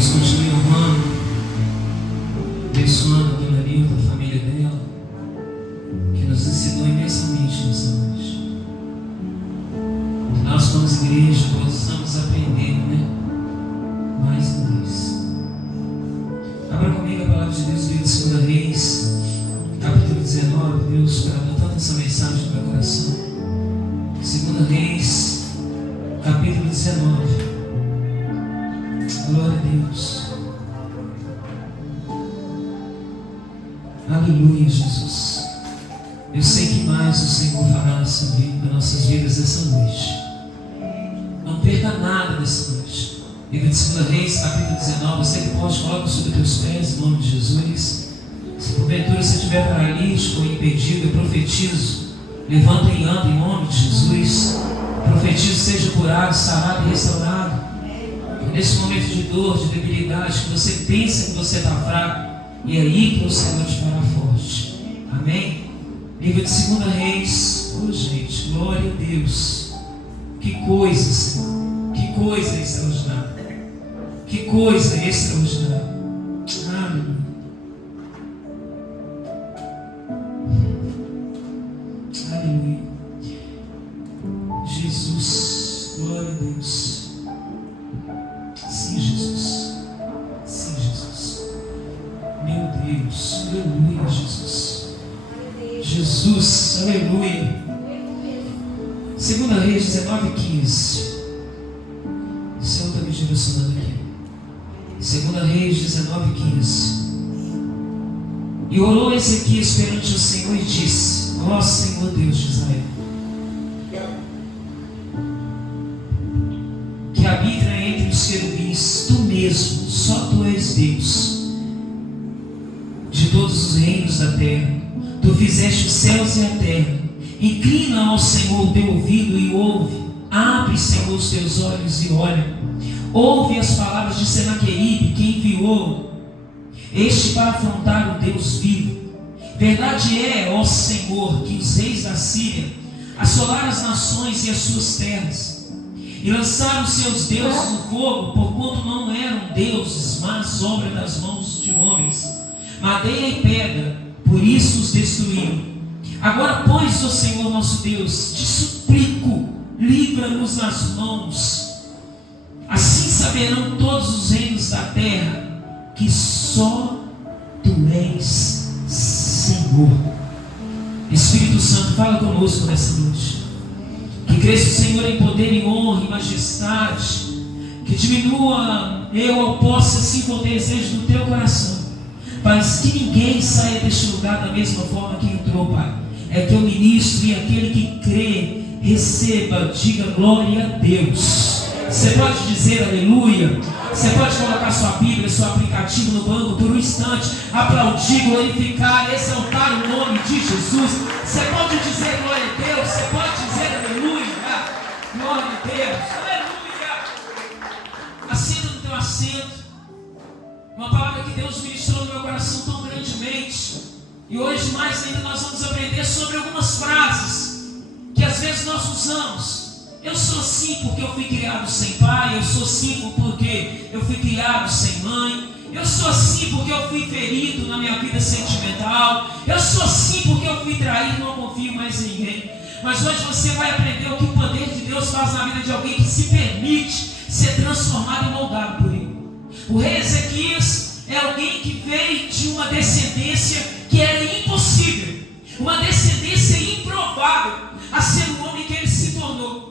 Deus continue honrando, abençoando a dona Nilda, a família dela, que nos ensinou imensamente nessa noite. Nós, como igreja, possamos aprender, né? Mais e mais. Abra comigo a palavra de Deus, livro de 2 Reis, capítulo 19. Deus traz tanto essa mensagem no meu coração. 2 Reis, capítulo 19. Glória a Deus. Aleluia, Jesus. Eu sei que mais o Senhor fará nas nossas vidas essa noite. Não perca nada nessa noite. Livro de 2 Reis, capítulo 19. Você que pode, coloca sobre os teus pés, em nome de Jesus. Se porventura você estiver paralítico ou impedido, eu profetizo. Levanta e anda em nome de Jesus. Profetizo, seja curado, sarado e restaurado. Nesse momento de dor, de debilidade, que você pensa que você está fraco, e é aí que o Senhor te fará forte. Amém? Livro de 2 Reis. Oh, gente, glória a Deus. Que coisa, Senhor. Que coisa extraordinária. Que coisa extraordinária. Aleluia. Aleluia. Jesus, glória a Deus. Sim, Jesus. Sim, Jesus. Meu Deus, aleluia, Jesus. Jesus, aleluia. 2 Reis 19:15. O Senhor está me direcionando aqui. 2 Reis 19:15. E orou Ezequias perante o Senhor e disse: ó Senhor Deus de Israel, que habita entre os querubins, tu mesmo, só tu és Deus de todos os reinos da terra. Tu fizeste os céus e a terra. Inclina ao Senhor o teu ouvido e ouve. Abre, Senhor, os teus olhos e olha. Ouve as palavras de Senaqueribe, que enviou este para afrontar o Deus vivo. Verdade é, ó Senhor, que os reis da Síria assolaram as nações e as suas terras, e lançaram seus deuses no fogo, porquanto não eram deuses, mas obra das mãos de homens, madeira e pedra, por isso os destruíram. Agora, pois, ó Senhor nosso Deus, te suplico, livra-nos das mãos. Assim saberão todos os reinos da terra que só tu és Senhor. Espírito Santo, fala conosco nessa noite. Que cresça o Senhor em poder, em honra, em majestade. Que diminua eu ao posse, assim for o desejo do teu coração. Pai, que ninguém saia deste lugar da mesma forma que entrou, Pai. É que eu ministro e aquele que crê, receba, diga glória a Deus. Você pode dizer aleluia. Você pode colocar sua Bíblia, seu aplicativo no banco por um instante, aplaudir, glorificar, exaltar o nome de Jesus. Você pode dizer glória a Deus. Você pode dizer aleluia. Glória a Deus. Aleluia. Assenta no teu assento. Uma palavra que Deus ministrou no meu coração tão grandemente. E hoje mais ainda nós vamos aprender sobre algumas frases que às vezes nós usamos. Eu sou assim porque eu fui criado sem pai. Eu sou assim porque eu fui criado sem mãe. Eu sou assim porque eu fui ferido na minha vida sentimental. Eu sou assim porque eu fui traído e não confio mais em ninguém. Mas hoje você vai aprender o que o poder de Deus faz na vida de alguém que se permite ser transformado e moldado por ele. O rei Ezequias é alguém que veio de uma descendência que era impossível, uma descendência improvável a ser o homem que ele se tornou.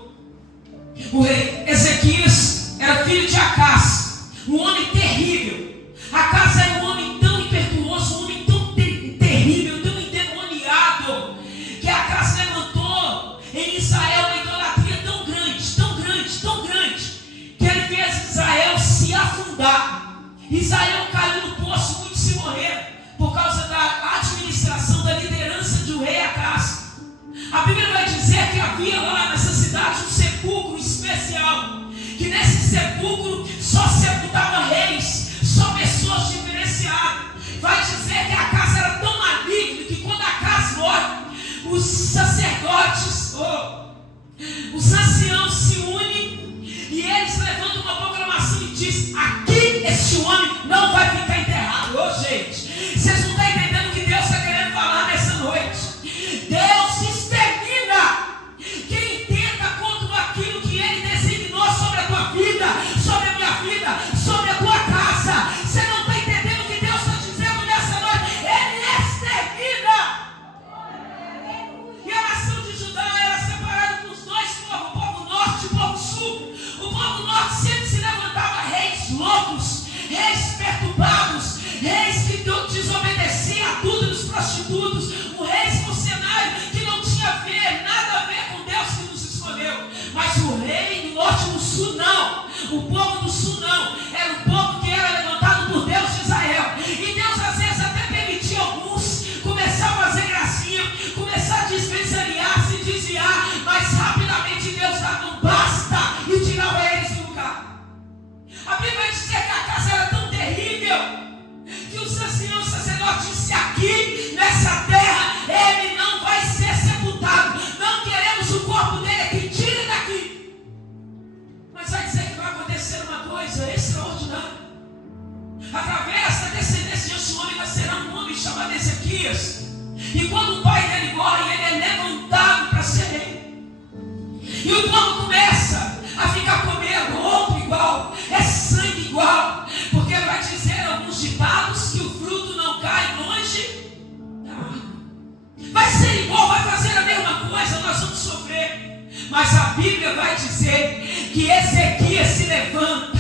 O rei Ezequias era filho de Acás, um homem terrível. Acás era um homem tão impetuoso, um homem tão terrível, tão endemoniado, que Acás levantou em Israel uma idolatria tão grande, tão grande, tão grande, que ele fez Israel se afundar. Israel caiu no poço, muitos se morreram por causa da administração, da liderança de um rei Acás. A Bíblia vai dizer que havia lá nessa cidade um sepulcro especial, que nesse sepulcro só sepultava reis, só pessoas diferenciadas. Vai dizer que Acás era tão maligno que quando Acás morre, os sacerdotes, os anciãos se unem e eles levantam uma proclamação e dizem: aqui este O povo do sul não. Era um povo que era levantado por Deus de Israel. E Deus às vezes até permitia alguns começar a fazer gracinha, começar a despensanear, se desviar, mas rapidamente Deus dava um basta e tirava eles do lugar. A Bíblia vai dizer que a casa era tão terrível que o Senhor sacerdote disse: aqui nessa terra ele não vai ser sepultado. Não queremos o corpo dele aqui, tire daqui. Mas vai dizer que vai acontecer uma coisa extraordinária. Através da descendência desse homem nascerá um homem chamado Ezequias. E quando o pai dele morre, ele é levantado para ser rei. E o povo começa a ficar com medo. Outro igual, é sangue igual. Porque vai dizer alguns ditados que o fruto não cai longe da árvore. Vai ser igual, vai fazer a mesma coisa, nós vamos sofrer. Mas a Bíblia vai dizer que Ezequias se levanta.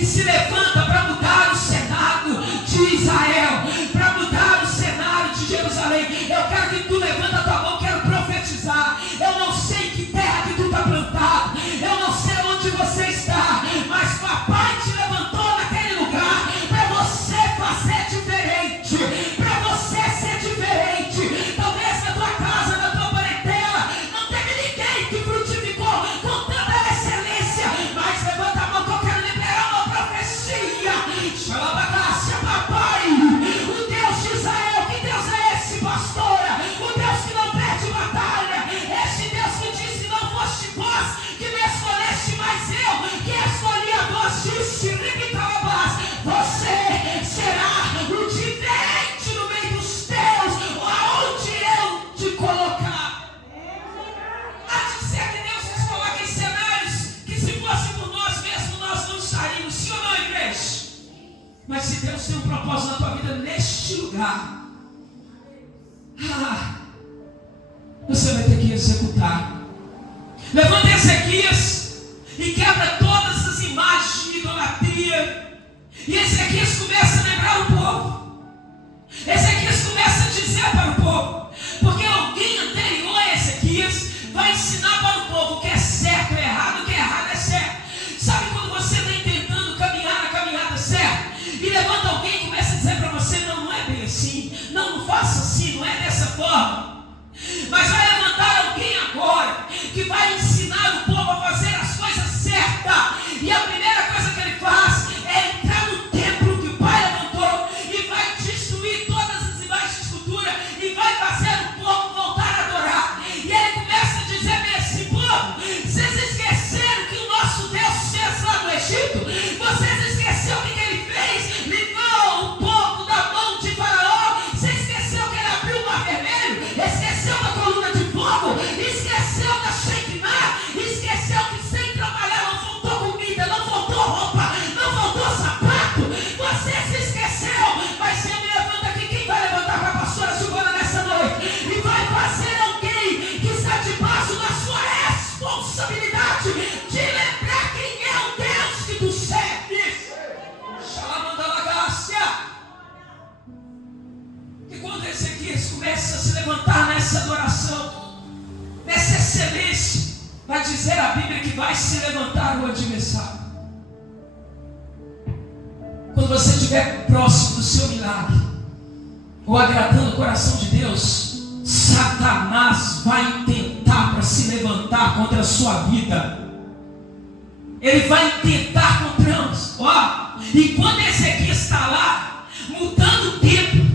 E se levanta para mudar o cenário de Israel, para mudar o cenário de Jerusalém. Eu quero que tu levanta a tua mão, quero profetizar. Eu não sei em que terra que tu está plantado, eu não sei onde você está, mas papai te levantou naquele lugar para você fazer diferente, para você ser diferente. Talvez na tua casa, na tua parentela, não teve ninguém que frutificou com tanta excelência, mas levanta a mão que eu quero liberar uma profecia. Xalabacácia, papai, o Deus de Israel. Que Deus é esse, pastora? O Deus que não perde batalha, esse Deus que disse: não foste vós que me escolheste, mas eu que escolhi a vós. Disse: Ribicabás, você será o diferente no meio dos teus, aonde eu te colocar. Há de ser que Deus nos coloca em cenários que, se fosse por nós mesmos, nós não estaríamos. Sim ou não, igreja? Mas se Deus tem um propósito na tua vida neste lugar, você vai ter que executar. Levanta Ezequias e quebra todas as imagens de idolatria. E Ezequias começa a lembrar o povo. Ezequias começa a dizer para o povo, porque alguém anterior a Ezequias vai ensinar para o povo o que é certo é errado, o que é errado é certo. Sabe quando você está tentando caminhar na caminhada certa e levanta alguém e começa a dizer para você: não, não é bem assim, não faça assim, não é dessa forma. Mas vai levantar alguém agora que vai ensinar o povo a fazer as coisas certas. E a primeira coisa que ele faz é entrar no templo que o pai levantou e vai destruir todas as imagens de escultura e vai fazer o povo voltar a adorar. E ele começa a dizer bem assim: povo, vocês esqueceram que o nosso Deus fez lá no Egito? Vocês esqueceram o que ele fez? Livrou o povo da mão de Faraó. Você esqueceu que ele abriu o mar vermelho? Esqueceu da coluna de fogo? Esqueceu da Shekinah? Esqueceu que sem trabalhar não faltou comida, não faltou roupa, não faltou sapato? Você se esqueceu. Mas eu me levanto aqui. Quem vai levantar para a pastora Silvana nessa noite? E vai fazer alguém que está debaixo da sua responsabilidade de lembrar quem é o Deus que tu serves. E quando Ezequias começa a se levantar nessa adoração, nessa excelência, vai dizer a Bíblia que vai se levantar o adversário. Quando você estiver próximo do seu milagre, ou agradando o coração de Deus, Satanás vai tentar para se levantar contra a sua vida. Ele vai tentar contra-nos. E quando Ezequias está lá, mudando o tempo,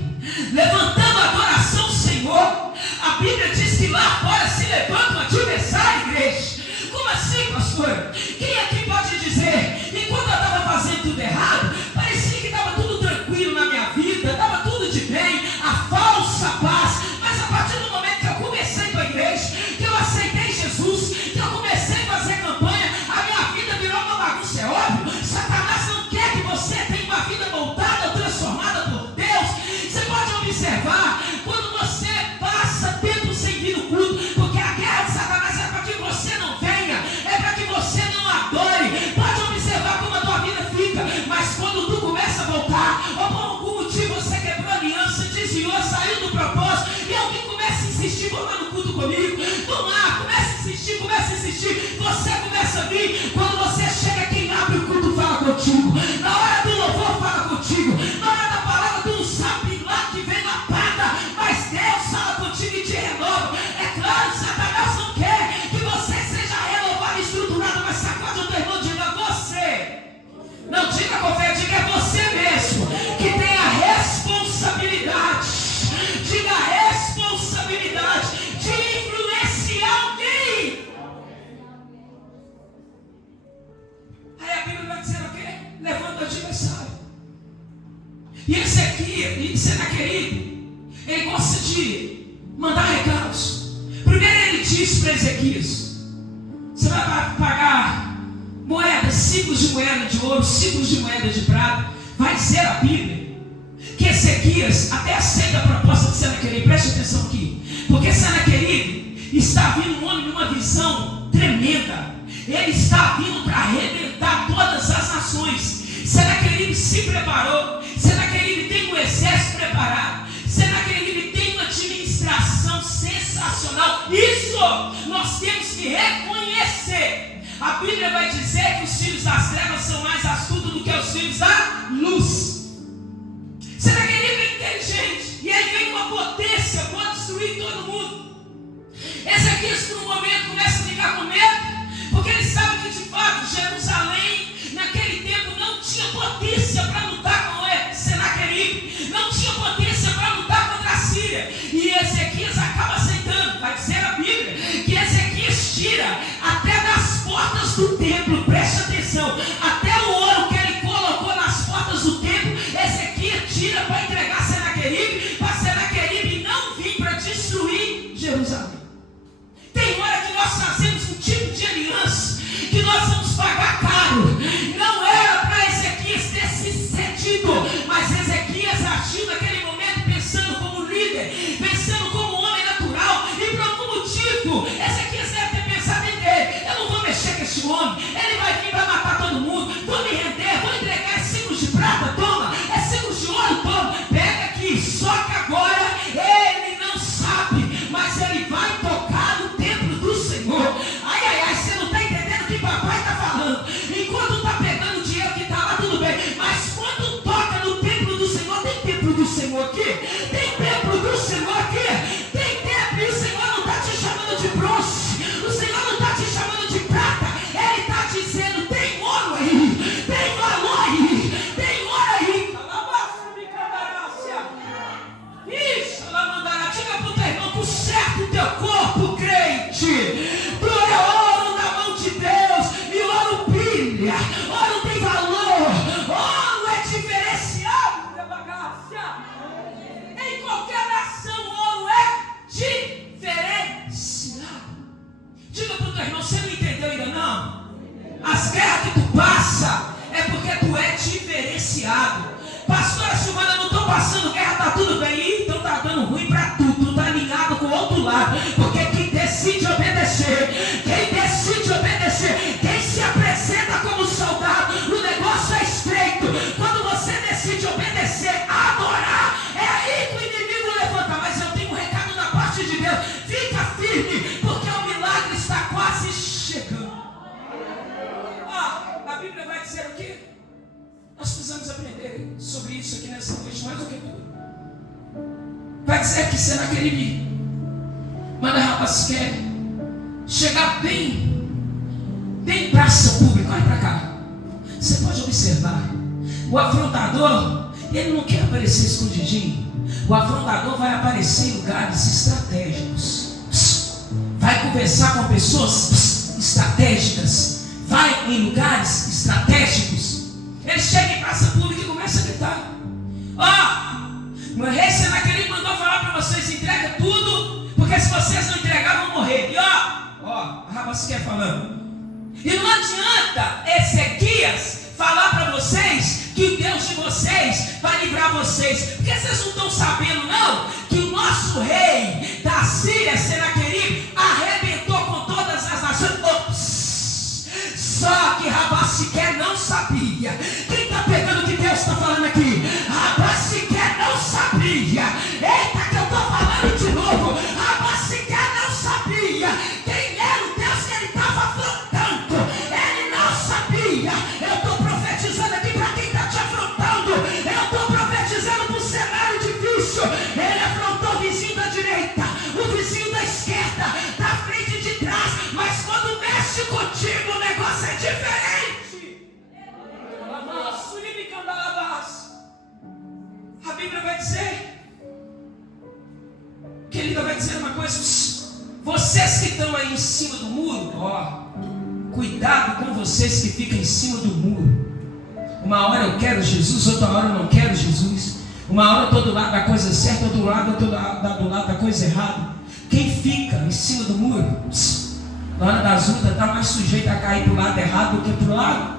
levantando a adoração ao Senhor, a Bíblia diz que lá fora se levanta um adversário, igreja. Como assim, pastor? Quem aqui pode dizer? E quando eu estava fazendo tudo errado, parecia que estava tudo tranquilo na minha vida, estava tudo de bem, a falsa paz. Mas a partir do momento que eu comecei para a igreja, que eu aceitei Jesus, que eu comecei a fazer campanha, a minha vida virou uma bagunça. É óbvio, Satanás não quer que você tenha uma vida voltada, transformada por Deus. Você pode observar, quando você passa tempo sem vir no culto, porque a guerra de Satanás é para que você não venha, é para que você não adore. Pode observar como a tua vida fica, mas quando tu começa a voltar, ou por algum motivo você quebrou a aliança, desviou, saiu do propósito, e alguém começa a insistir: vamos lá no culto comigo, vamos lá, começa a insistir, você começa a vir. Quando você chega, quem abre o culto E esse aqui, e Senaqueribe, ele gosta de mandar recados. Primeiro ele disse para Ezequias: você vai pagar moedas, ciclos de moeda de ouro, ciclos de moeda de prata. Vai dizer a Bíblia que Ezequias até aceita a proposta de Senaqueribe. Preste atenção aqui, porque Senaqueribe está vindo um homem numa visão tremenda. Ele está vindo para arrebentar todas as nações. Senaqueribe se preparou. Senaqueribe tem um exército preparado. Senaqueribe tem uma administração sensacional. Isso nós temos que reconhecer. A Bíblia vai dizer que os filhos das trevas são mais astutos do que os filhos da luz. Senaqueribe é inteligente e ele vem com uma potência, pode destruir todo mundo. Ezequias por um momento começa a ficar com medo, porque ele sabe que de fato Jerusalém naquele tempo não tinha potência para lutar com Senaqueribe, não tinha potência para lutar contra a Síria. E Ezequias acaba aceitando. Vai dizer a Bíblia que Ezequias tira até das portas do templo, preste atenção, até o ouro que ele colocou nas portas do templo, Ezequias tira para entregar Senaqueribe, para Senaqueribe não vir para destruir Jerusalém. Tem hora que nós fazemos um tipo de aliança que nós vamos pagar caro. Não era para Ezequias ter se sentido, mas Ezequias agiu naquele momento pensando como líder, pensando como homem natural, e por algum motivo Ezequias deve ter pensado em dele: eu não vou mexer com esse homem, ele vai vir para matar todo mundo, vou me render, vou entregar ciclos de prata, toma, ciclos de ouro, toma, pega aqui. Só que agora ele não sabe, mas ele vai tocar no templo do Senhor. Ai, ai, ai, você não está entendendo o que papai está falando. Enquanto está pegando o dinheiro que está lá, tudo bem, mas quando toca no templo do Senhor, tem templo do Senhor aqui, tem templo do Senhor aqui, tem templo, e o Senhor não está te chamando de bronze, o Senhor não está te chamando de prata, ele está dizendo: tem ouro aí, tem valor aí, tem ouro aí. Isso, ela mandará. Diga para o teu irmão: conserta o teu corpo, crente. Tu é ouro na mão de Deus, e ouro brilha, ouro tem valor, ouro é diferenciado. Em qualquer nação, ouro é diferenciado. Diga para o teu irmão: você não entendeu ainda não? As guerras que tu passa é porque tu é diferenciado. Pastora Silvana, não estou passando guerra, está tudo bem. Ih, então está dando ruim para tu, tu está alinhado com o outro lado. Porque quem decide obedecer, quem se apresenta como soldado, o negócio é estreito. Quando você decide obedecer, adorar, é aí que o inimigo levanta. Mas eu tenho um recado da parte de Deus: fica firme, porque o milagre está quase chegando. A Bíblia vai dizer o quê? Nós precisamos aprender sobre isso aqui nessa noite, mais do que tudo. Vai dizer que Senaqueribe manda Rabasquele chegar bem praça pública. Olha para cá. Você pode observar, o afrontador, ele não quer aparecer escondidinho. O afrontador vai aparecer em lugares estratégicos. Vai conversar com pessoas estratégicas. Vai em lugares estratégicos. Ele chega em praça pública e começa a gritar: ó, o rei Senaqueribe mandou falar para vocês: entrega tudo, porque se vocês não entregar, vão morrer. E ó, Rabasquele falando. E não adianta Ezequias falar para vocês que o Deus de vocês vai livrar vocês, porque vocês não estão sabendo não, que o nosso rei da Síria, Senaqueribe, arrebentou com todas as nações. Ops. Só que Rabasquele não sabia. Quem está pegando o que Deus está falando aqui? Rabasquele não sabia. Eita, que eu estou falando de novo. Rabasquele não sabia quem era o Deus que ele estava afrontando. Ele não sabia. Eu estou profetizando aqui para quem está te afrontando. Eu estou profetizando para o cenário difícil. Ele afrontou o vizinho da direita, o vizinho da esquerda, da frente e de trás. Mas quando mexe contigo, o negócio é diferente. A Bíblia vai dizer, querida, vai dizer uma coisa: vocês que estão aí em cima do muro, ó, cuidado com vocês que ficam em cima do muro. Uma hora eu quero Jesus, outra hora eu não quero Jesus. Uma hora eu estou do lado da coisa certa, outro lado eu estou do lado da coisa errada. Quem fica em cima do muro, na hora das lutas, está mais sujeito a cair para o lado errado do que para o lado.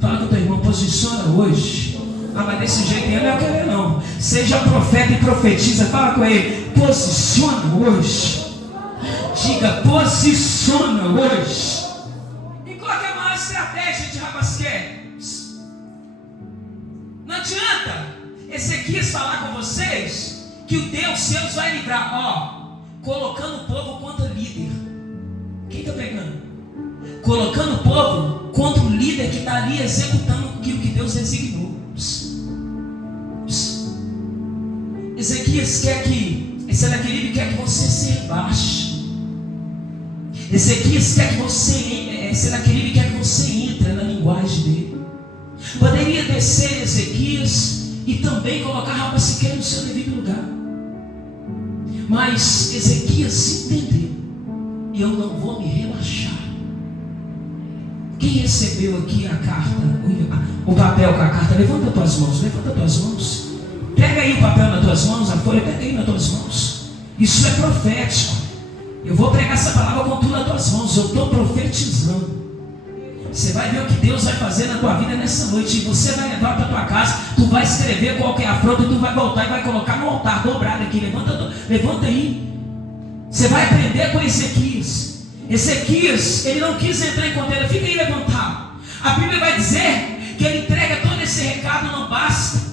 Fala com o teu irmão, posiciona hoje. Ah, mas desse jeito eu não quero não. Seja profeta e profetiza. Fala com ele, posiciona hoje. Diga, posiciona hoje. E qual é a maior estratégia de Rabasquete? Não adianta Ezequias falar com vocês que o Deus seus vai livrar, colocando o povo contra o líder. Quem está pegando? Colocando o povo contra o líder que está ali executando aquilo que Deus designou. Ezequias quer que, Senaqueribe quer que você se rebaixe. Ezequias quer que você, Senaqueribe quer que você entre na linguagem dele. Poderia descer Ezequias e também colocar Rabasquete no seu devido lugar. Mas Ezequias entendeu: eu não vou me relaxar. Quem recebeu aqui a carta, o papel com a carta, levanta tuas mãos, levanta tuas mãos. Pega aí o papel nas tuas mãos, a folha, pega aí nas tuas mãos. Isso é profético. Eu vou pregar essa palavra com tudo nas tuas mãos. Eu estou profetizando. Você vai ver o que Deus vai fazer na tua vida nessa noite. E você vai levar para a tua casa. Tu vai escrever qual que é a afronta. E tu vai voltar e vai colocar no altar dobrado aqui. Levanta aí. Você vai aprender com Ezequias. Ezequias, ele não quis entrar em contenda. Fica aí levantado. A Bíblia vai dizer que ele entrega todo esse recado. Não basta.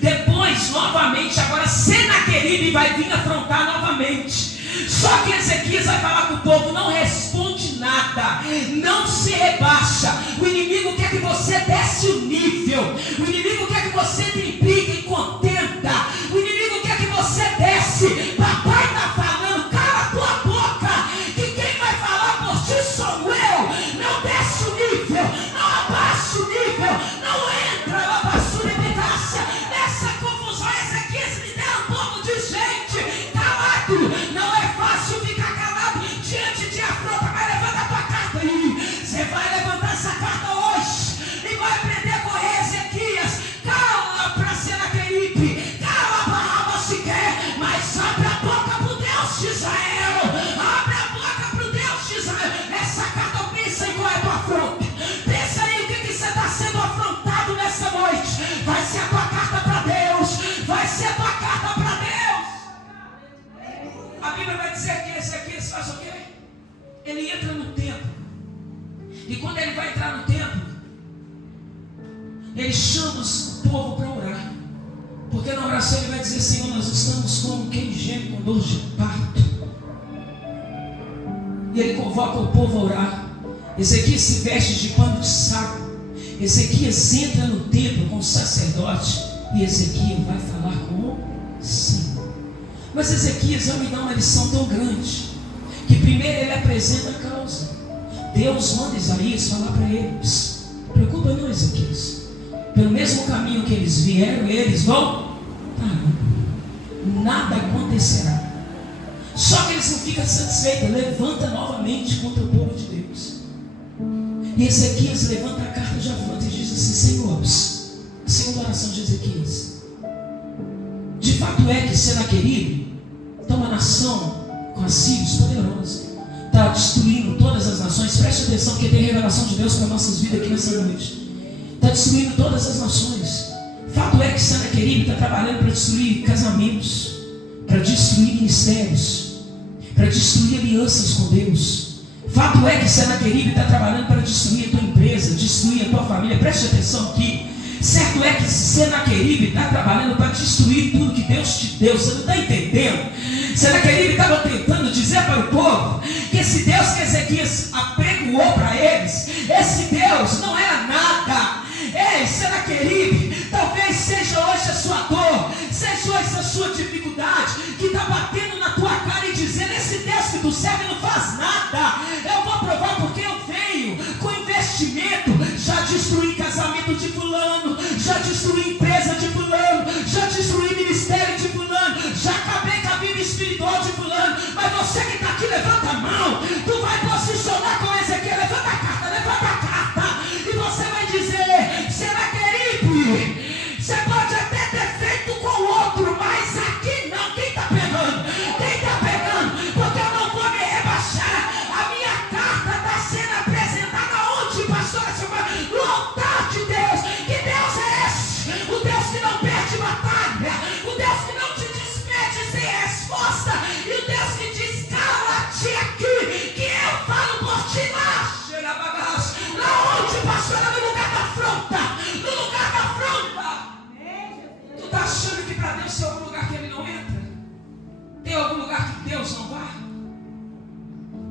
Depois, novamente, agora Senaqueribe vai vir afrontar novamente. Só que Ezequias vai falar com o povo: não responde nada, não se rebaixa. O inimigo quer que você desce o nível. O inimigo quer que você triplique em contenda. O inimigo quer que você desce. Papai está falando, cala a tua boca, que quem vai falar por ti sou eu. Não desce o nível, não abaixa o nível, não entra, não abaixa a eficácia. Nessa confusão, Ezequias me deu um pouco de gente calado. Não é fácil ficar calado diante de afronta, mas levanta a tua carta aí. Você vai levantar essa carta hoje e vai aprender com Ezequias. Cala para Senaqueribe, cala para Rabasquete, mas abre a boca para o Deus de Israel. Abre a boca para o Deus de Israel. Essa carta, pensa em qual é a tua afronta. Pensa aí o que você está sendo afrontado nessa noite. Vai ser a tua carta para Deus. Vai ser a tua carta para Deus. A Bíblia vai dizer que Ezequias faz o quê? Ele entra no templo. E quando ele vai entrar no templo, ele chama o povo para orar. Porque na oração ele vai dizer: Senhor, nós estamos como quem geme com dor de parto. E ele convoca o povo a orar. Ezequias se veste de pano de saco. Ezequias entra no templo com o sacerdote. E Ezequias vai falar com o Senhor. Mas Ezequias vai me dar uma lição tão grande, que primeiro ele apresenta a causa. Deus manda Isaías falar para eles: preocupa não, Ezequias, pelo mesmo caminho que eles vieram, eles vão, nada acontecerá. Só que eles não ficam satisfeitos, levanta novamente contra o povo de Deus. E Ezequias levanta a carta de afronta e diz assim: Senhor, a segunda oração de Ezequias, de fato é que Senaqueribe está uma nação com assírios poderosa, está destruindo todas as nações. Preste atenção, que tem revelação de Deus para nossas vidas aqui nessa noite. Está destruindo todas as nações. Fato é que Senaqueribe está trabalhando para destruir casamentos, para destruir ministérios, para destruir alianças com Deus. Fato é que Senaqueribe está trabalhando para destruir a tua empresa, destruir a tua família. Preste atenção aqui. Certo é que Senaqueribe está trabalhando para destruir tudo que Deus te deu. Você não está entendendo? Senaqueribe estava tentando dizer para o povo que esse Deus que Ezequias apregoou para eles, esse Deus não era nada. Ei, Senaqueribe, talvez seja hoje a sua dor, seja hoje a sua dificuldade, que está batendo na tua cara e dizendo: esse Deus que tu serve não faz nada. Eu vou provar porque eu venho com investimento. Já destruí casamento de fulano, já destruí empresa de fulano, já destruí ministério de fulano, já acabei com a vida espiritual de fulano. Mas você que está aqui, levanta a mão. Tu vai posicionar com Ezequiel. Levanta a carta, e você vai dizer: será que lugar que Deus não vai?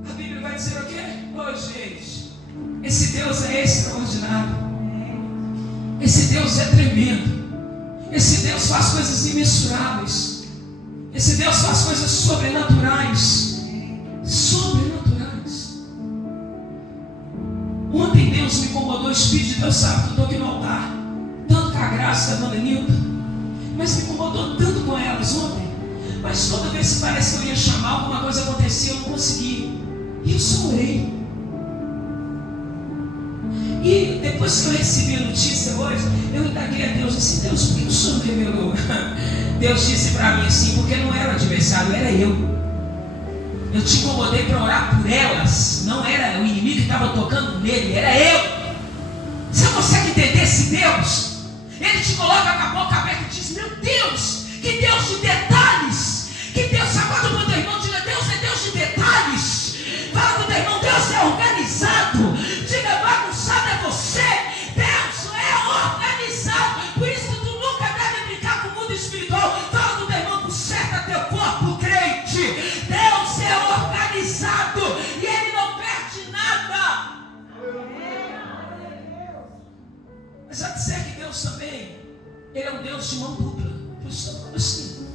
A Bíblia vai dizer o quê? Oh, gente, esse Deus é extraordinário. Esse Deus é tremendo. Esse Deus faz coisas imensuráveis. Esse Deus faz coisas sobrenaturais. Sobrenaturais. Ontem Deus me incomodou, o Espírito de Deus sabe que eu estou aqui no altar, tanto com a graça da dona Nilda, mas me incomodou tanto com elas ontem. Mas toda vez que parece que eu ia chamar, alguma coisa acontecia, eu não conseguia. E eu só orei. E depois que eu recebi a notícia hoje, eu indaguei a Deus, disse: Deus, por que o Senhor revelou? Deus disse para mim assim: porque não era o adversário, era eu. Eu te incomodei para orar por elas. Não era o inimigo que estava tocando nele, era eu. Você consegue entender esse Deus? Ele te coloca com a boca aberta e diz: meu Deus, que Deus de detalhes. Que Deus, sabe quando o teu irmão diga: Deus é Deus de detalhes. Fala com o teu irmão: Deus é organizado. Diga: bagunçado é você. Deus é organizado. Por isso tu nunca deve brincar com o mundo espiritual. Fala com o teu irmão: conserta teu corpo, crente. Deus é organizado e Ele não perde nada. Mas vai dizer que Deus também, Ele é um Deus de mão dupla. Eu estou falando assim: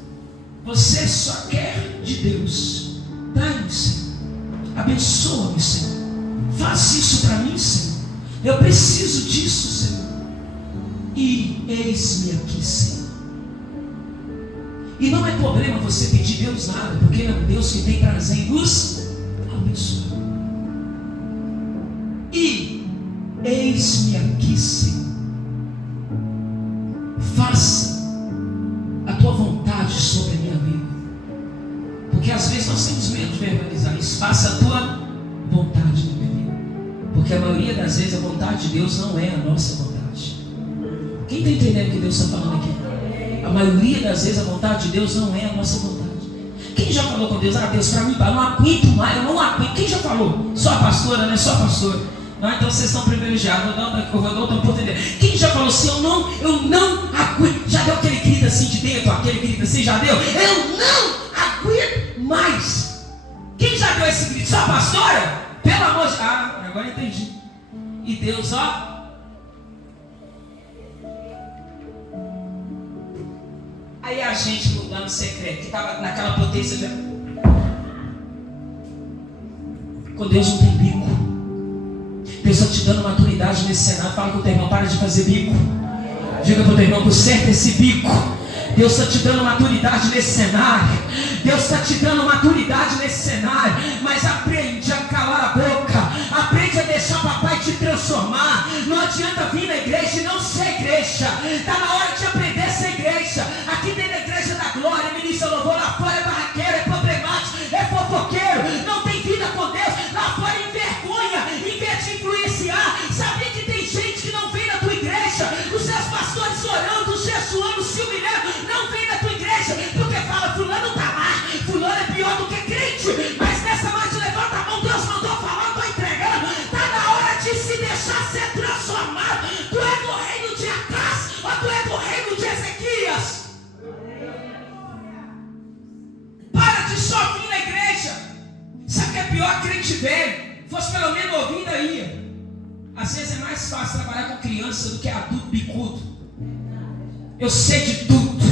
você só quer de Deus. Dá-me, Senhor. Abençoa-me, Senhor. Faz isso para mim, Senhor. Eu preciso disso, Senhor. E eis-me aqui, Senhor. E não é problema você pedir a Deus nada, porque Ele é um Deus que tem prazer em nos abençoar. E eis-me aqui, Senhor. Faça a tua vontade sobre a minha vida. Porque às vezes nós temos medo de verbalizar isso. Faça a tua vontade na minha vida. Porque a maioria das vezes a vontade de Deus não é a nossa vontade. Quem está entendendo o que Deus está falando aqui? A maioria das vezes a vontade de Deus não é a nossa vontade. Quem já falou com Deus: ah, Deus, para mim, eu não aguento mais, eu não aguento. Quem já falou? Só a pastora, né? Só a pastora. Ah, então vocês estão privilegiados. Eu vou dar outra oportunidade. Quem já falou assim: eu não aguento? Já deu aquele grito assim de dentro, aquele grito assim, já deu? Eu não aguento mais. Quem já deu esse grito? Só a pastora? Pelo amor de Deus. Ah, agora entendi. E Deus, ó. Aí a gente lá no secreto, que estava naquela potência de... Com Deus não tem bico. Deus está te dando maturidade nesse cenário. Fala com o teu irmão: para de fazer bico. Diga para o teu irmão: conserta esse bico. Deus está te dando maturidade nesse cenário. Deus está te dando maturidade nesse cenário. Mas aprende a calar a boca. Aprende a deixar papai te transformar. Não adianta vir na igreja e não ser igreja. Está na hora de aprender a ser igreja. Aqui dentro da igreja da glória, ministra louvor. Lá fora é barraqueiro, é problemático, é fofoqueiro. Não tem vida com Deus. Lá fora envergonha, em vez de influenciar. Sabia que tem gente que não vem na tua igreja? Os seus pastores orando, jejuando, se humilhando, não vem na tua igreja, porque fala: fulano está lá, fulano é pior do que crente. Mas nessa noite levanta a mão, Deus mandou falar, estou entregando. Está na hora de se deixar ser transformado. Tu é do reino de Acás ou tu é do reino de Ezequias? Para de só vir na igreja. Sabe o que é pior? Crente velho. Fosse pelo menos ouvindo aí. Às vezes é mais fácil trabalhar com criança do que adulto bicudo. Eu sei de tudo.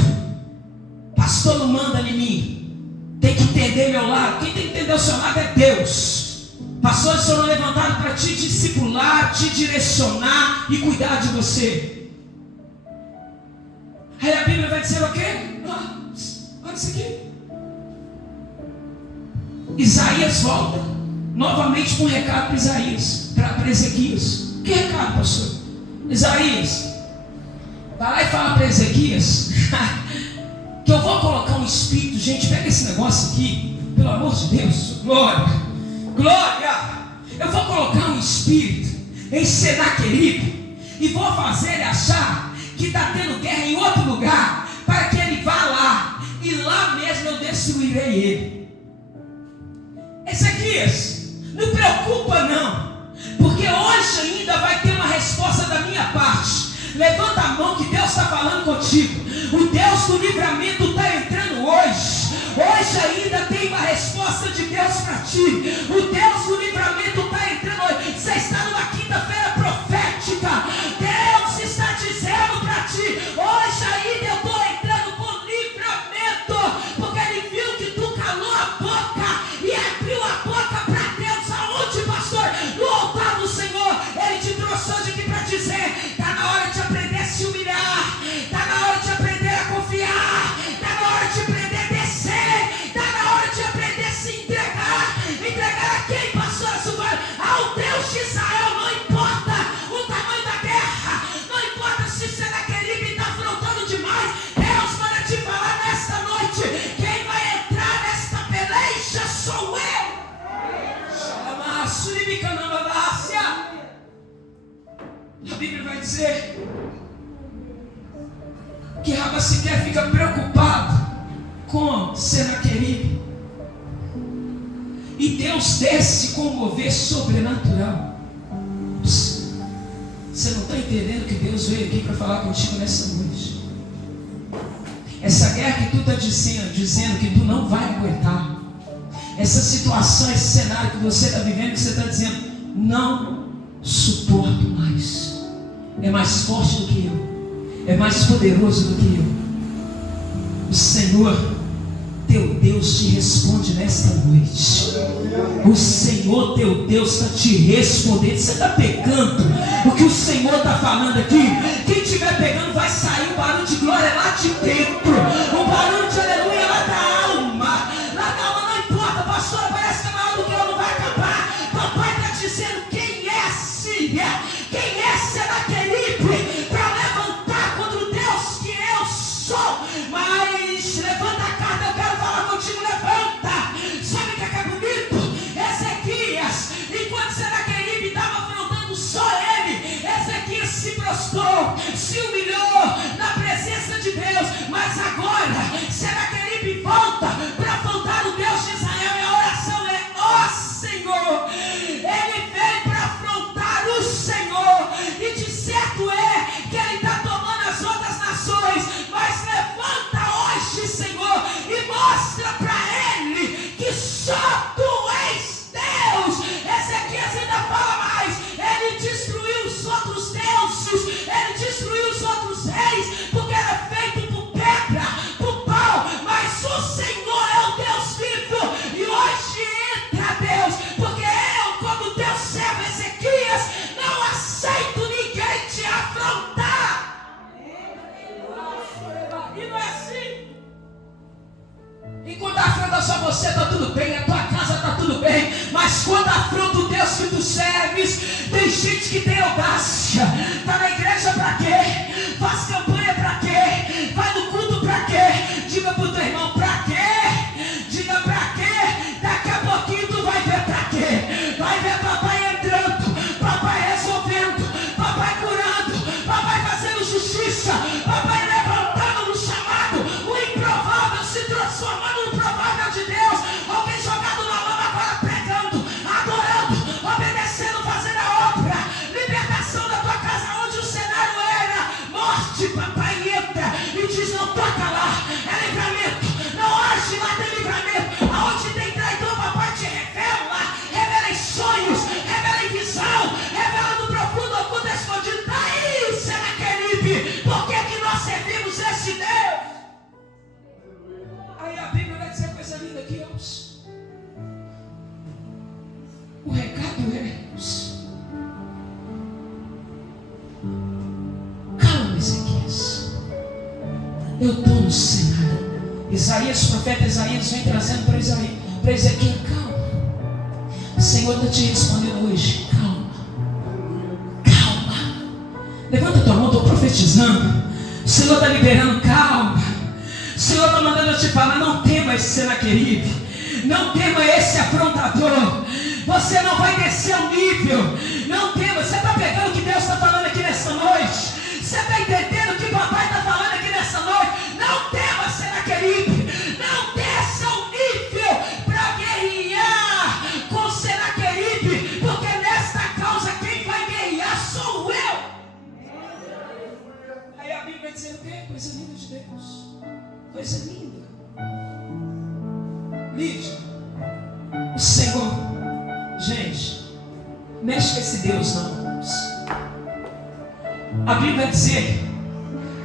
Pastor não manda em mim. Tem que entender meu lado. Quem tem que entender o seu lado é Deus. Pastores foram levantados para te discipular, te direcionar e cuidar de você. Aí a Bíblia vai dizer o quê? Olha isso aqui. Isaías volta novamente com um recado para Isaías, para Ezequias. Que recado, pastor? Isaías, vai lá e fala para Ezequias que eu vou colocar um espírito. Gente, pega esse negócio aqui, pelo amor de Deus. Glória, glória. Eu vou colocar um espírito em Senaqueribe e vou fazer ele achar que está tendo guerra em outro lugar, para que ele vá lá e lá mesmo eu destruirei ele. Ezequias, não preocupa não, porque hoje ainda vai ter uma resposta da minha parte. Levanta a mão que Deus está falando contigo. O Deus do livramento está entrando hoje. Hoje ainda tem ti. O Deus do livramento está entrando hoje. Você está numa quinta-feira profética. Deus está dizendo para ti: hoje ainda eu estou entrando com livramento, porque Ele viu que tu calou a boca e abriu a boca para Deus. Aonde, pastor? No altar do Senhor. Ele te trouxe hoje aqui para dizer: está na hora de aprender a se humilhar, está na hora de aprender a confiar, está na hora de aprender a descer, está na hora de aprender a se entregar. Entregar a quem, pastor? Ao Deus de Israel. Não importa o tamanho da guerra, não importa se Senaqueribe está afrontando demais. Deus manda te falar nesta noite: quem vai entrar nesta peleja sou eu. A Bíblia vai dizer que Rabasequer fica preocupado com Senaqueribe, e Deus desce com um mover sobrenatural. Você não está entendendo que Deus veio aqui para falar contigo nessa noite? Essa guerra que tu está dizendo que tu não vai aguentar, essa situação, esse cenário que você está vivendo, que você está dizendo: não suporto mais, é mais forte do que eu, é mais poderoso do que eu. O Senhor teu Deus te responde nesta noite. O Senhor teu Deus está te respondendo. Você está pegando o que o Senhor está falando aqui? Quem estiver pegando, vai sair um barulho de glória lá de dentro, um barulho de aleluia lá da alma. Lá da alma. Não importa, pastor, parece que é maior do que eu, não vai acabar. Papai está dizendo: quem é Síria, quem é Senaqueribe, para levantar contra o Deus que eu sou. Mas levanta a carta, eu quero falar contigo. Levanta. Sabe o que é bonito? Ezequias, enquanto Senaqueribe estava afrontando só ele, Ezequias se prostrou, se humilhou na presença de Deus. Mas agora Senaqueribe volta para afrontar o Deus de Israel, e a oração é: ó Senhor. Ele veio para afrontar o Senhor, e de certo é que ele está tomando as outras nações. Mas levanta hoje, Senhor, e mostra para ele que só tu és Deus. Ezequias ainda fala mais: ele destruiu os outros deuses, ele destruiu os outros reis, porque era feito por pedra, por pau. Mas o Senhor é o Deus vivo. E hoje entra, Deus, porque eu, como teu servo Ezequias, não aceito ninguém te afrontar. E não é assim. Enquanto afronta só você, está tudo bem, a tua casa está tudo bem. Mas quando afronta o Deus que tu serves, tem gente que tem audácia. Está na igreja para quê? Faz campanha para quê? Vai no culto para quê? Diga para o teu irmão: para quê? Diga para quê? Daqui a pouquinho tu vai ver para quê. Vai ver papai entrando, papai resolvendo, papai curando, papai fazendo justiça, papai levantando no chamado, o improvável se transformando no provável de Deus. Alguém jogado na lama agora pregando, adorando, obedecendo, fazendo a obra. Libertação da tua casa, onde o cenário era morte. Papai entra e diz: não toca lá, é livramento. Não age lá, tem livramento. Aonde tem traidor, papai te revela. Revela em sonhos, revela em visão, revela no profundo, oculto, escondido. Está aí, Senaqueribe. Por que que nós servimos esse Deus? Aí a Bíblia vai dizer coisa linda aqui, irmãos. O recado é: calma, Ezequias, eu estou no cenário. Isaías, o profeta Isaías, vem trazendo para Ezequias: calma. O Senhor está te respondendo hoje: calma, calma. Levanta tua mão, estou profetizando. O Senhor está liberando: calma. O Senhor está mandando eu te falar: não tema esse Senaqueribe, não tema esse afrontador. Você não vai descer ao nível. Não tema. Você está pegando o que Deus está falando aqui nessa noite? Você está entendendo o que o papai está falando aqui nessa noite? Não tema, Senaqueribe. Não desça ao nível para guerrear com Senaqueribe, porque nesta causa quem vai guerrear sou eu. Aí a Bíblia vai dizer: o quê? Coisa linda de Deus. Coisa linda. Lídia, O Senhor, gente, mexe com esse Deus não. A Bíblia vai dizer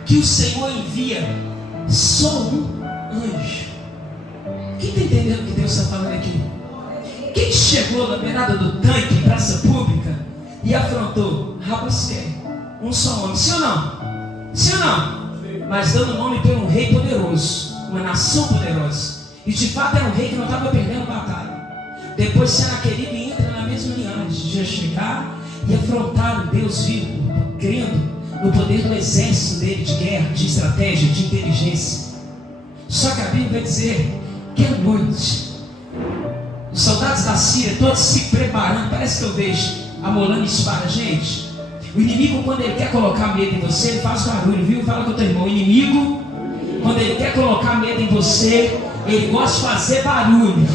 que o Senhor envia só um anjo. Quem está entendendo o que Deus está falando aqui? Quem chegou na beirada do tanque em praça pública e afrontou Rabasqué? Um só homem, sim ou não? Sim ou não? Mas dando nome pelo um rei poderoso, uma nação poderosa. E de fato era um rei que não estava perdendo batalha. Depois Senaqueribe entra na mesma linhagem de chegar e afrontar o Deus vivo, crendo no poder do exército dele de guerra, de estratégia, de inteligência. Só que a Bíblia vai dizer que à noite os soldados da Síria todos se preparando. Parece que eu vejo amolando espada. Gente, o inimigo, quando ele quer colocar medo em você, ele faz barulho, viu? Fala com o teu irmão. O inimigo, quando ele quer colocar medo em você, ele gosta de fazer barulho.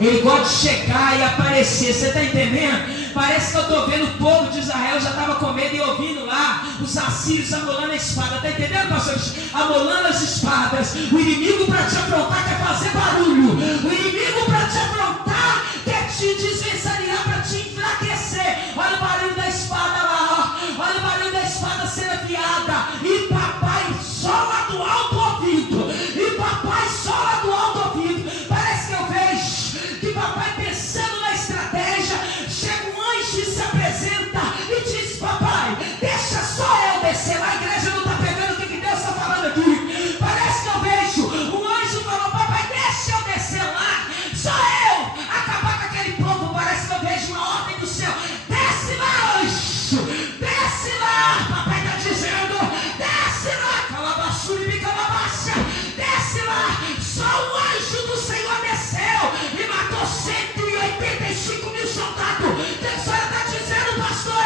Ele gosta de chegar e aparecer. Você está entendendo? Parece que eu estou vendo o povo de Israel já estava com medo e ouvindo lá os assírios amolando a espada. Está entendendo, pastores? Amolando as espadas. O inimigo para te afrontar quer fazer barulho. O inimigo para te afrontar quer te desvencilhar, para te enfraquecer. Olha o barulho da espada lá, ó. Olha o barulho da espada sendo afiada. E papai só lá do alto ouvido. E papai só lá do alto ouvido. Parece que eu vejo que papai pensando na estratégia, chega um anjo e se apresenta e diz: papai, deixa só eu descer lá. A igreja não está pegando o que Deus está falando aqui. Parece que eu vejo um anjo falou: papai, deixa eu descer lá, só eu acabar com aquele povo. Parece que eu vejo uma ordem do céu: desce lá, anjo, desce lá. Papai está dizendo: desce lá, calabaçuri, me calabaixa, desce lá. Só o anjo do Senhor desceu e matou 185 mil soldados. O que a senhora está dizendo, pastor?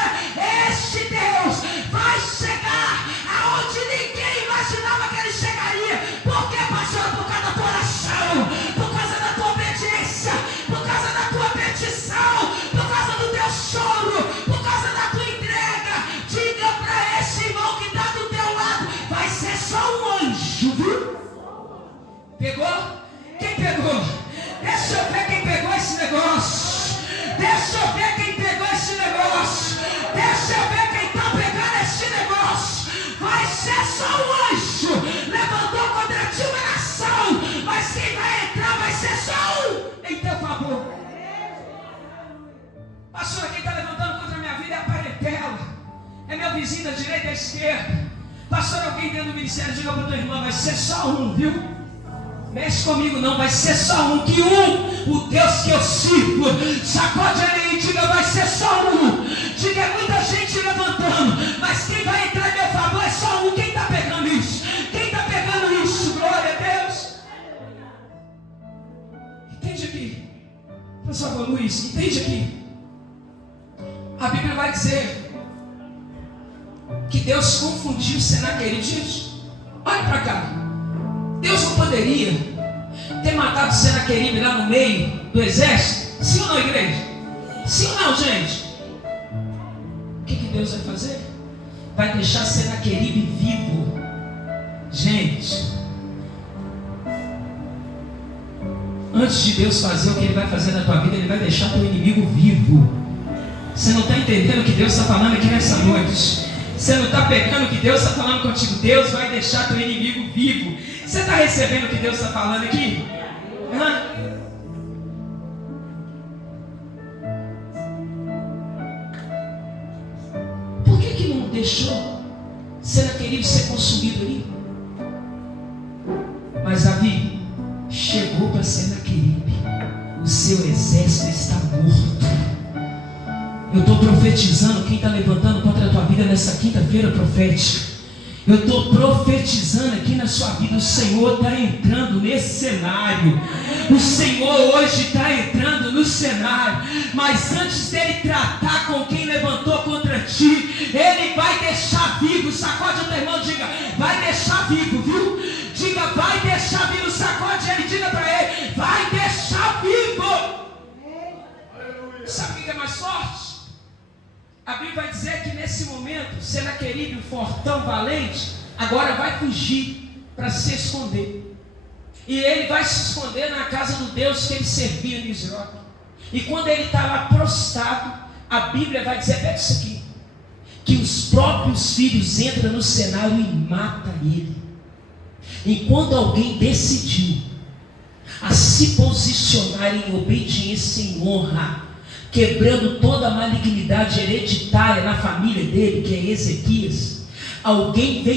Este Deus vai chegar aonde ninguém imaginava que ele chegaria. Por quê, pastor? Por causa da tua oração, por causa da tua obediência, por causa da tua petição, por causa do teu choro, por causa da tua entrega. Diga para esse irmão que está do teu lado: vai ser só um anjo, viu? Pegou? Quem pegou? Deixa eu ver quem pegou esse negócio. Deixa eu ver quem pegou esse negócio. Deixa eu ver quem está pegando esse negócio. Vai ser só um anjo. Levantou contra ti uma nação, mas quem vai entrar vai ser só um em teu favor. Pastor, quem está levantando contra a minha vida é a parentela, é meu vizinho da direita e da esquerda. Pastor, alguém dentro do ministério, diga para o teu irmão: vai ser só um, viu? Mexe comigo não, vai ser só um. Que o Deus que eu sirvo, sacode ele e diga: vai ser só um. Diga: é muita gente levantando, mas quem vai entrar em meu favor é só um. Quem está pegando isso? Quem está pegando isso? Glória a Deus. Entende aqui, por favor, Luiz, entende aqui. A Bíblia vai dizer que Deus confundiu Senaqueribe. Olha para cá. Deus não poderia ter matado Senaqueribe lá no meio do exército? Sim ou não, igreja? Sim ou não, gente? O que Deus vai fazer? Vai deixar Senaqueribe vivo. Gente, antes de Deus fazer o que Ele vai fazer na tua vida, Ele vai deixar teu inimigo vivo. Você não está entendendo o que Deus está falando aqui nessa noite? Você não está pegando o que Deus está falando contigo? Deus vai deixar teu inimigo vivo. Você está recebendo o que Deus está falando aqui? Por que não deixou Senaqueribe ser consumido ali? Mas Davi chegou para Senaqueribe: o seu exército está morto. Eu estou profetizando. Quem está levantando contra a tua vida nessa quinta-feira profética, eu estou profetizando aqui na sua vida. O Senhor está entrando nesse cenário. O Senhor hoje está entrando no cenário. Mas antes dele tratar com quem levantou contra ti, ele vai deixar vivo. Sacode o teu irmão, diga: vai deixar vivo, viu? Diga: vai deixar vivo. Sacode ele, diga para ele: vai deixar vivo. Sabe o que é mais forte? A Bíblia vai dizer que nesse momento Senaqueribe, o fortão valente, agora vai fugir para se esconder. E ele vai se esconder na casa do Deus que ele servia em Israel. E quando ele está lá prostrado, a Bíblia vai dizer, pega isso aqui, que os próprios filhos entram no cenário e matam ele. Enquanto alguém decidiu a se posicionar em obediência e honra, quebrando toda a malignidade hereditária na família dele, que é Ezequias, alguém vai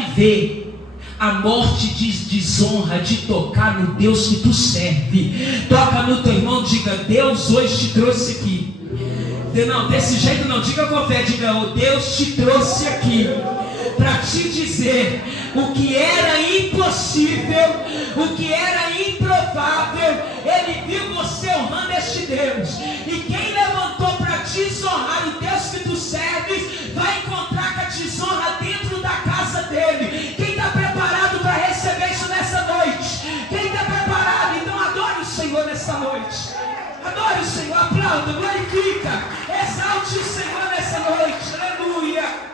viver a morte de desonra, de tocar no Deus que tu serve. Toca no teu irmão, diga: Deus hoje te trouxe aqui. Não, desse jeito não, diga com fé, diga: oh, Deus te trouxe aqui para te dizer o que era impossível, o que era improvável. Ele viu você honrando este Deus, e quem levantou para desonhar o Deus que tu serves, vai encontrar com a desonra dentro da casa dele. Quem está preparado para receber isso nessa noite? Quem está preparado? Então adore o Senhor nessa noite. Adore o Senhor, aplauda, glorifica, exalte o Senhor nessa noite. Aleluia.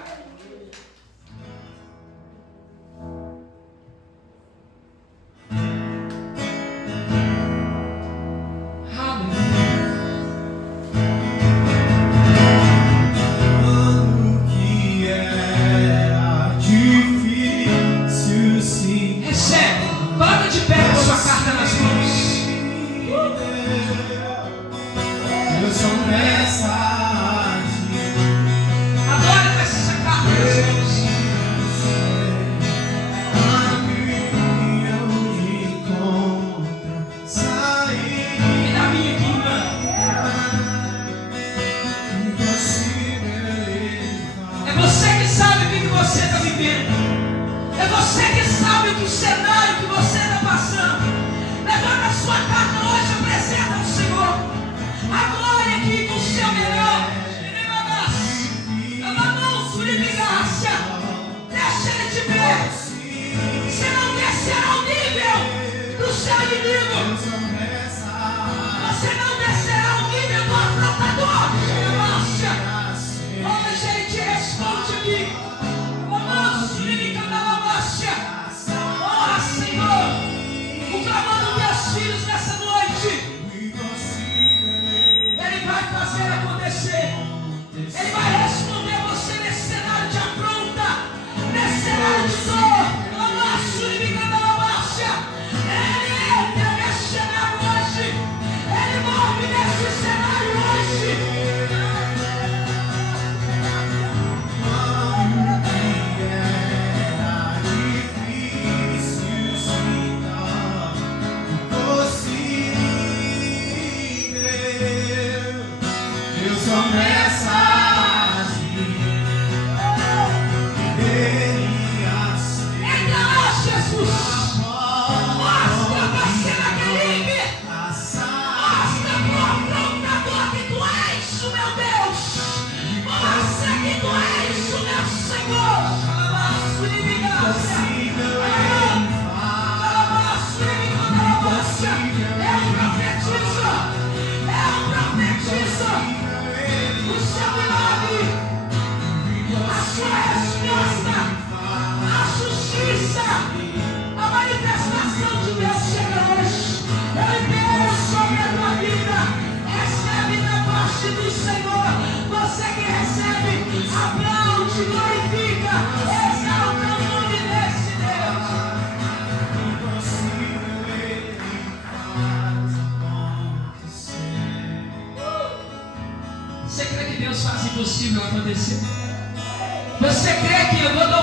Você crê que Deus faz o impossível acontecer? Você crê que eu vou dar